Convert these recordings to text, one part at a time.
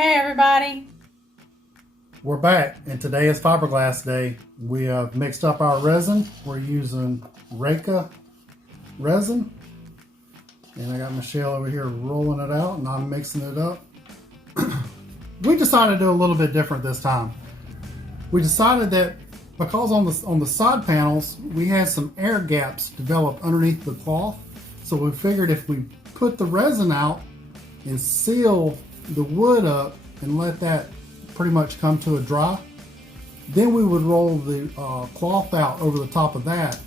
Hey everybody! We're back, and today is fiberglass day. We have mixed up our resin. We're using Reka resin, and I got Michelle over here rolling it out, and I'm mixing it up. We decided to do a little bit different this time. We decided that because on the side panels we had some air gaps developed underneath the cloth, so we figured if we put the resin out and seal the wood up and let that pretty much come to a dry, then we would roll the cloth out over the top of that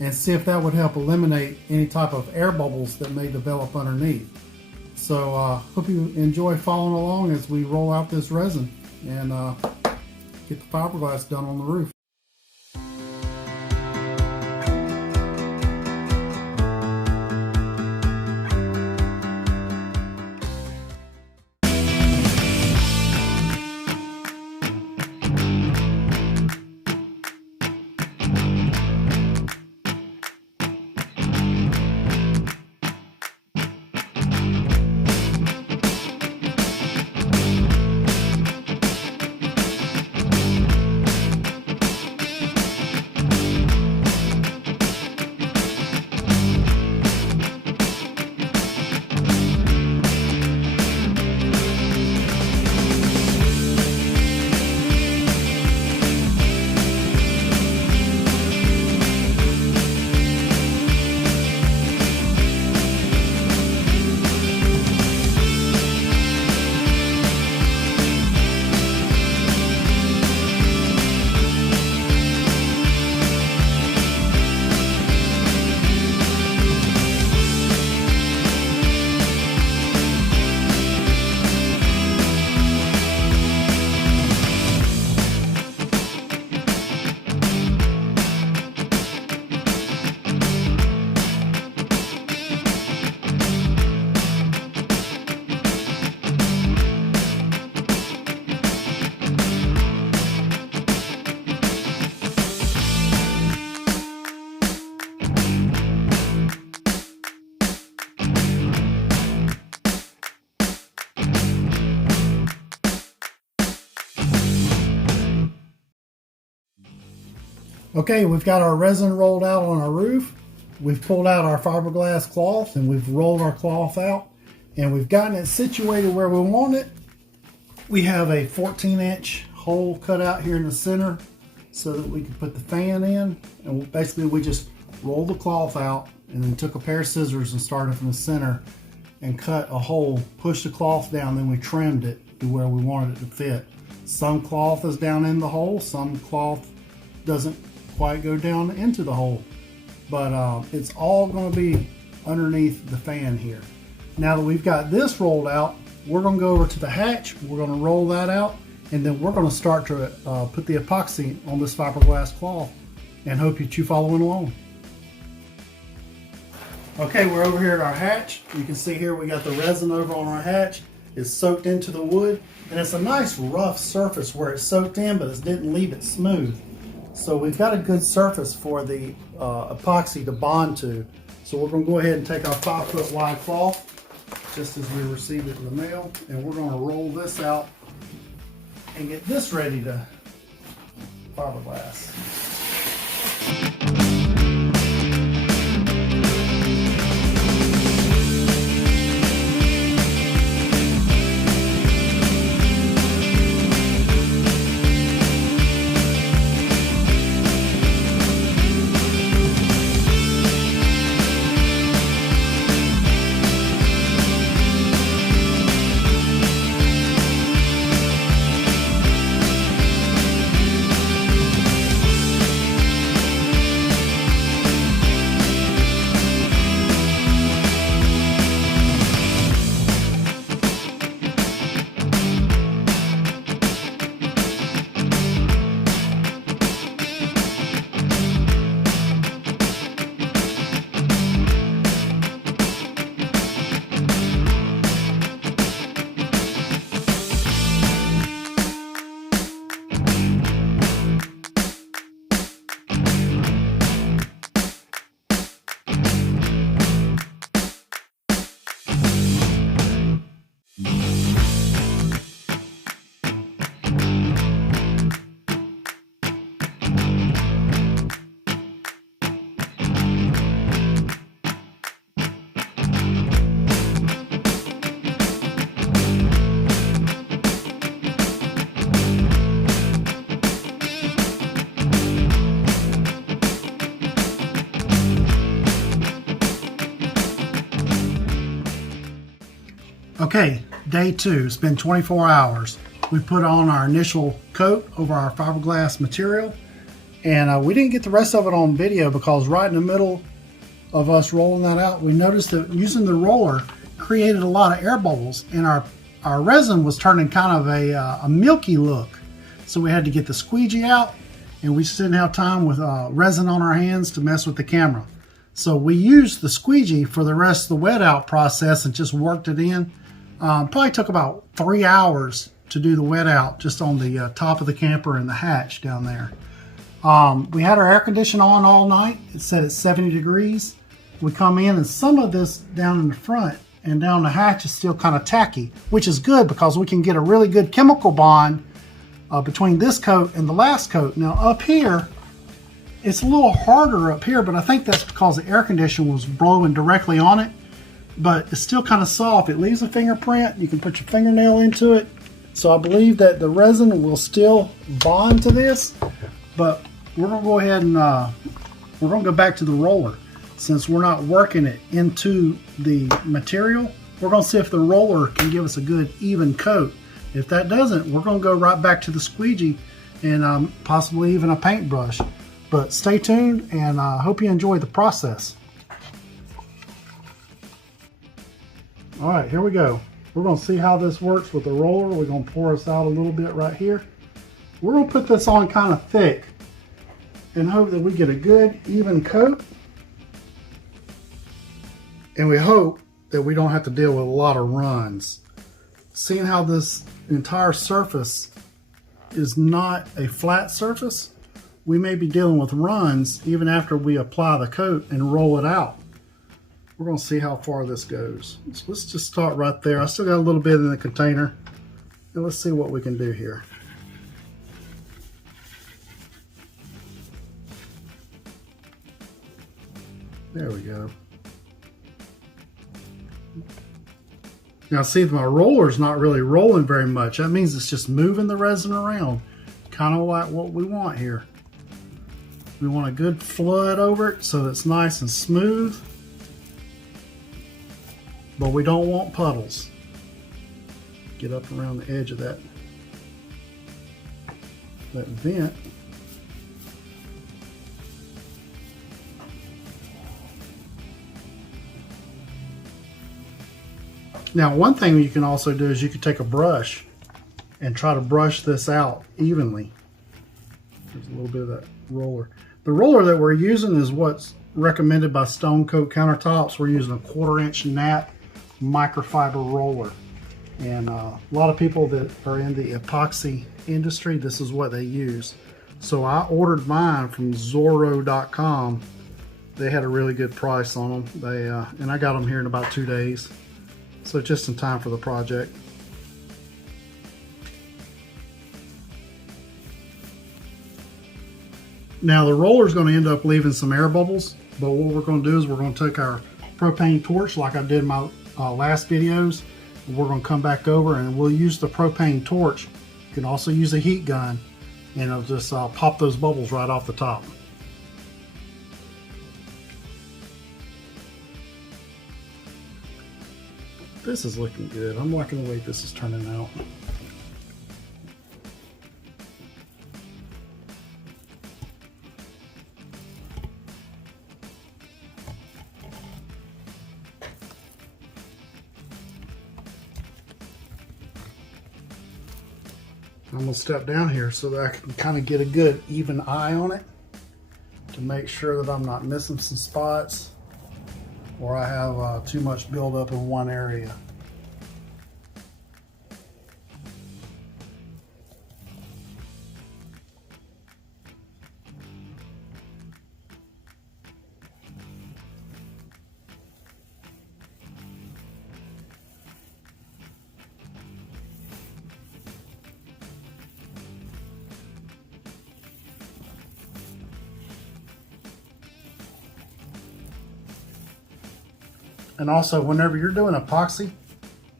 and see if that would help eliminate any type of air bubbles that may develop underneath. So hope you enjoy following along as we roll out this resin and get the fiberglass done on the roof. Okay, we've got our resin rolled out on our roof. We've pulled out our fiberglass cloth and we've rolled our cloth out and we've gotten it situated where we want it. We have a 14-inch hole cut out here in the center so that we can put the fan in, and basically we just rolled the cloth out and then took a pair of scissors and started from the center and cut a hole, pushed the cloth down, then we trimmed it to where we wanted it to fit. Some cloth is down in the hole, some cloth doesn't quite go down into the hole, but it's all going to be underneath the fan here. Now that we've got this rolled out, we're going to go over to the hatch, we're going to roll that out, and then we're going to start to put the epoxy on this fiberglass cloth, and hope that you following along. Okay, we're over here at our hatch. You can see here we got the resin over on our hatch. It's soaked into the wood, and it's a nice rough surface where it's soaked in, but it didn't leave it smooth. So we've got a good surface for the epoxy to bond to. So we're going to go ahead and take our 5-foot wide cloth, just as we received it in the mail, and we're going to roll this out and get this ready to fiberglass. day 2. It's been 24 hours. We put on our initial coat over our fiberglass material, and we didn't get the rest of it on video because right in the middle of us rolling that out, we noticed that using the roller created a lot of air bubbles, and our resin was turning kind of a milky look. So we had to get the squeegee out, and we just didn't have time with resin on our hands to mess with the camera. So we used the squeegee for the rest of the wet out process and just worked it in. Probably took about 3 hours to do the wet out just on the top of the camper and the hatch down there. We had our air conditioner on all night. It set at 70 degrees. We come in and some of this down in the front and down the hatch is still kind of tacky, which is good because we can get a really good chemical bond between this coat and the last coat. Now up here, it's a little harder up here, but I think that's because the air conditioner was blowing directly on it, but it's still kind of soft. It leaves a fingerprint. You can put your fingernail into it. So I believe that the resin will still bond to this, but we're gonna go ahead and we're gonna go back to the roller. Since we're not working it into the material, we're gonna see if the roller can give us a good even coat. If that doesn't, we're gonna go right back to the squeegee and possibly even a paintbrush. But stay tuned, and I hope you enjoy the process. All right, here we go. We're gonna see how this works with the roller. We're gonna pour us out a little bit right here. We're gonna put this on kind of thick and hope that we get a good even coat. And we hope that we don't have to deal with a lot of runs. Seeing how this entire surface is not a flat surface, we may be dealing with runs even after we apply the coat and roll it out. We're gonna see how far this goes. So let's just start right there. I still got a little bit in the container. And let's see what we can do here. There we go. Now see, my roller's not really rolling very much. That means it's just moving the resin around. Kind of like what we want here. We want a good flood over it so that it's nice and smooth. But we don't want puddles. Get up around the edge of that vent. Now, one thing you can also do is you could take a brush and try to brush this out evenly. There's a little bit of that roller. The roller that we're using is what's recommended by Stone Coat Countertops. We're using a 1/4 inch nap microfiber roller. And a lot of people that are in the epoxy industry, this is what they use. So I ordered mine from Zorro.com. They had a really good price on them. And I got them here in about 2 days. So just in time for the project. Now the roller is going to end up leaving some air bubbles, but what we're going to do is we're going to take our propane torch like I did in my last videos. We're going to come back over and we'll use the propane torch. You can also use a heat gun and it'll just pop those bubbles right off the top. This is looking good. I'm liking the way this is turning out. I'm gonna step down here so that I can kind of get a good even eye on it to make sure that I'm not missing some spots or I have too much buildup in one area. And also, whenever you're doing epoxy,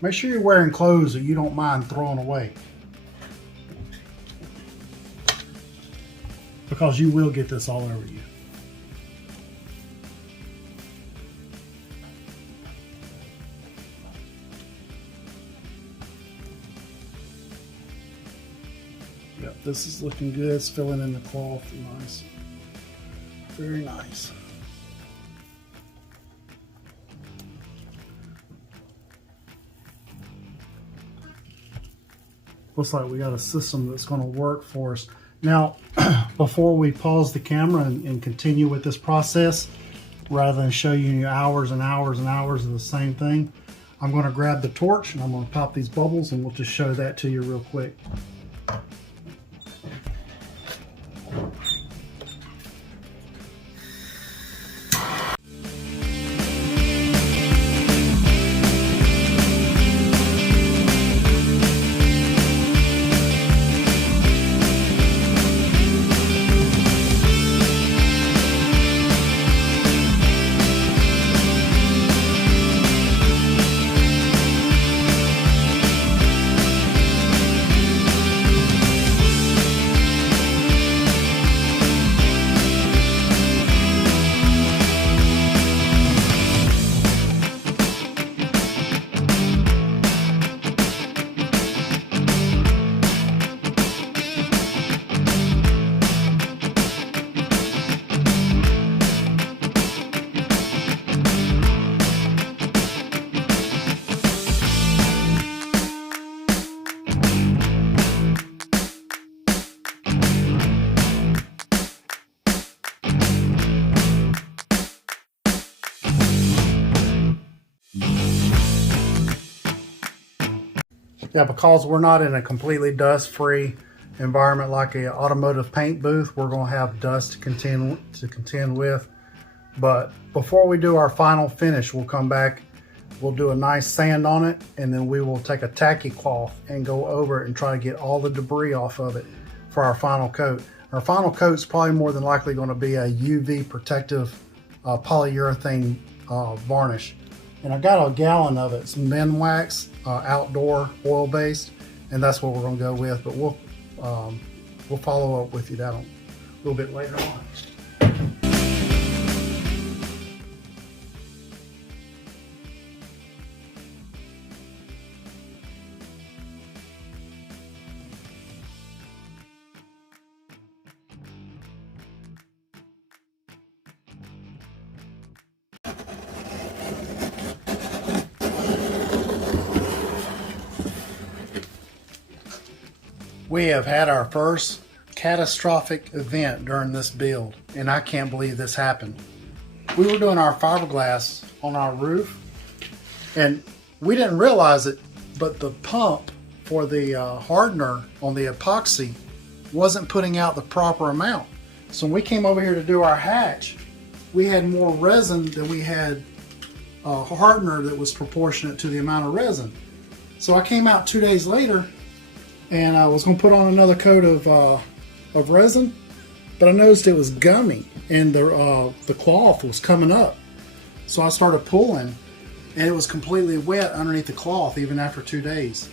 make sure you're wearing clothes that you don't mind throwing away, because you will get this all over you. Yep, this is looking good. It's filling in the cloth nice. Very nice. Looks like we got a system that's going to work for us. Now, before we pause the camera and continue with this process, rather than show you hours and hours and hours of the same thing, I'm going to grab the torch and I'm going to pop these bubbles and we'll just show that to you real quick. Yeah, because we're not in a completely dust-free environment like an automotive paint booth, we're going to have dust to contend with. But before we do our final finish, we'll come back, we'll do a nice sand on it, and then we will take a tacky cloth and go over it and try to get all the debris off of it for our final coat. Our final coat is probably more than likely going to be a UV protective polyurethane varnish. And I got a gallon of it. It's men wax, outdoor oil based, and that's what we're going to go with. But we'll follow up with you that a little bit later on. We have had our first catastrophic event during this build, and I can't believe this happened. We were doing our fiberglass on our roof, and we didn't realize it, but the pump for the hardener on the epoxy wasn't putting out the proper amount. So when we came over here to do our hatch, we had more resin than we had a hardener that was proportionate to the amount of resin. So I came out 2 days later and I was going to put on another coat of resin, but I noticed it was gummy and the cloth was coming up. So I started pulling, and it was completely wet underneath the cloth even after 2 days.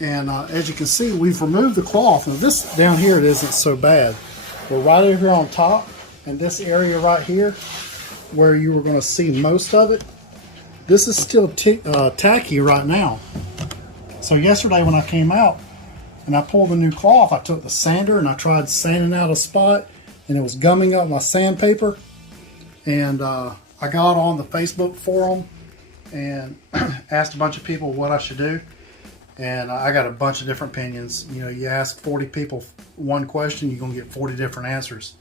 And as you can see, we've removed the cloth. Now this down here, it isn't so bad. But right over here on top, and this area right here, where you were going to see most of it, this is still tacky right now. So yesterday when I came out, and I pulled the new cloth, I took the sander and I tried sanding out a spot, and it was gumming up my sandpaper. And I got on the Facebook forum and asked a bunch of people what I should do. And I got a bunch of different opinions. You know, you ask 40 people one question, you're gonna get 40 different answers.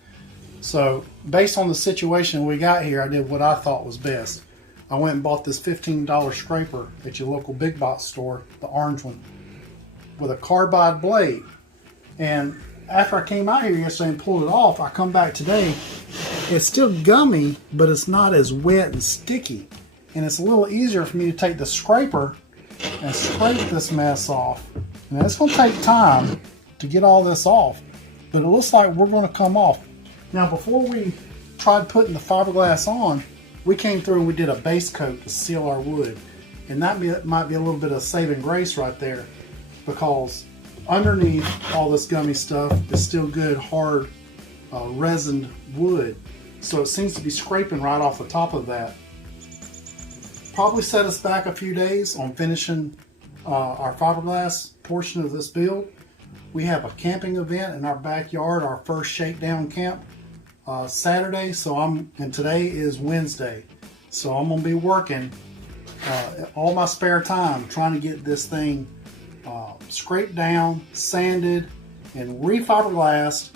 So based on the situation we got here, I did what I thought was best. I went and bought this $15 scraper at your local big box store, the orange one, with a carbide blade. And after I came out here yesterday and pulled it off, I come back today, it's still gummy, but it's not as wet and sticky. And it's a little easier for me to take the scraper and scrape this mess off. And it's going to take time to get all this off, but it looks like we're going to come off. Now before we tried putting the fiberglass on, we came through and we did a base coat to seal our wood. And that might be a little bit of saving grace right there, because underneath all this gummy stuff is still good hard resin wood. So it seems to be scraping right off the top of that. Probably set us back a few days on finishing our fiberglass portion of this build, we have a camping event in our backyard, our first shakedown camp Saturday. And today is Wednesday. So I'm gonna be working all my spare time trying to get this thing scraped down, sanded, and refiberglassed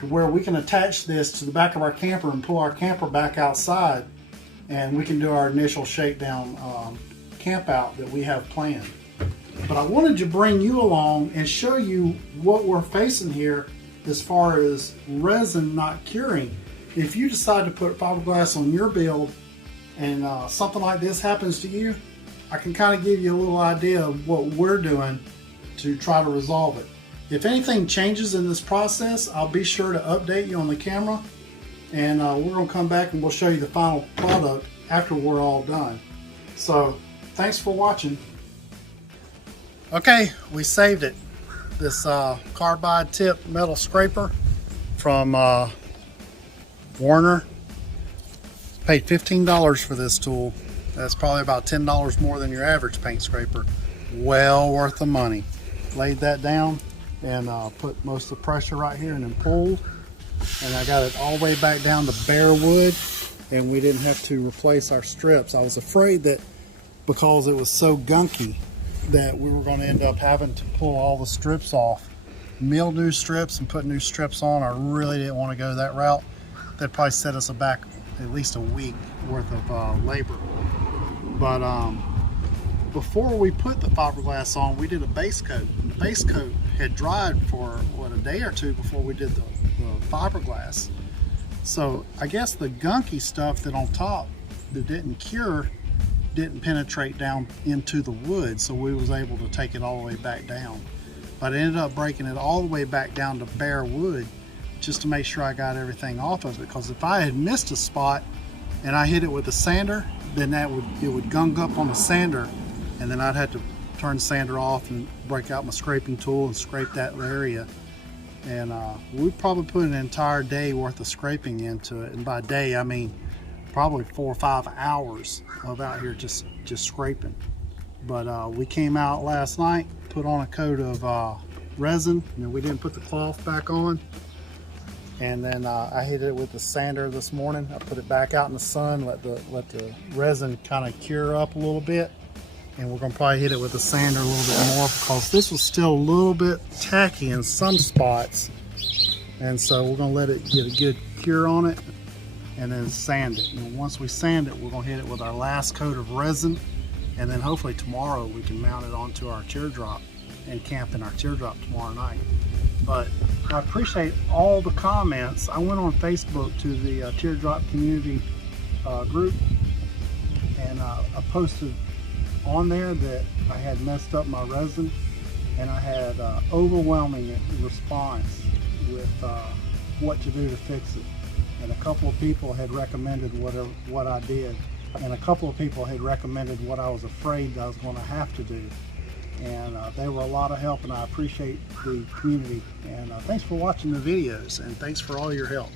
to where we can attach this to the back of our camper and pull our camper back outside, and we can do our initial shakedown camp out that we have planned. But I wanted to bring you along and show you what we're facing here as far as resin not curing. If you decide to put fiberglass on your build and something like this happens to you, I can kind of give you a little idea of what we're doing to try to resolve it. If anything changes in this process, I'll be sure to update you on the camera, and we're going to come back and we'll show you the final product after we're all done. So thanks for watching. Okay, we saved it. This carbide tip metal scraper from Warner. Paid $15 for this tool. That's probably about $10 more than your average paint scraper. Well worth the money. Laid that down and put most of the pressure right here and then pulled. And I got it all the way back down to bare wood, and we didn't have to replace our strips. I was afraid that because it was so gunky that we were going to end up having to pull all the strips off, mill new strips and put new strips on. I really didn't want to go that route. That'd probably set us back at least a week worth of labor. But before we put the fiberglass on, we did a base coat. The base coat had dried for what, a day or two before we did the fiberglass. So I guess the gunky stuff that on top that didn't cure didn't penetrate down into the wood, so we was able to take it all the way back down. But I ended up breaking it all the way back down to bare wood just to make sure I got everything off of it, because if I had missed a spot and I hit it with a sander, then it would gunk up on the sander, and then I'd have to turn the sander off and break out my scraping tool and scrape that area. And we probably put an entire day worth of scraping into it, and by day I mean probably 4 or 5 hours of out here just scraping. But we came out last night, put on a coat of resin, and we didn't put the cloth back on. And then I hit it with the sander this morning. I put it back out in the sun, let the resin kind of cure up a little bit. And we're gonna probably hit it with the sander a little bit more, because this was still a little bit tacky in some spots. And so we're gonna let it get a good cure on it and then sand it. And once we sand it, we're gonna hit it with our last coat of resin. And then hopefully tomorrow we can mount it onto our teardrop and camp in our teardrop tomorrow night. But I appreciate all the comments. I went on Facebook to the Teardrop community group, and I posted on there that I had messed up my resin, and I had overwhelming response with what to do to fix it. And a couple of people had recommended what I did, and a couple of people had recommended what I was afraid that I was going to have to do. And they were a lot of help, and I appreciate the community. And thanks for watching the videos, and thanks for all your help.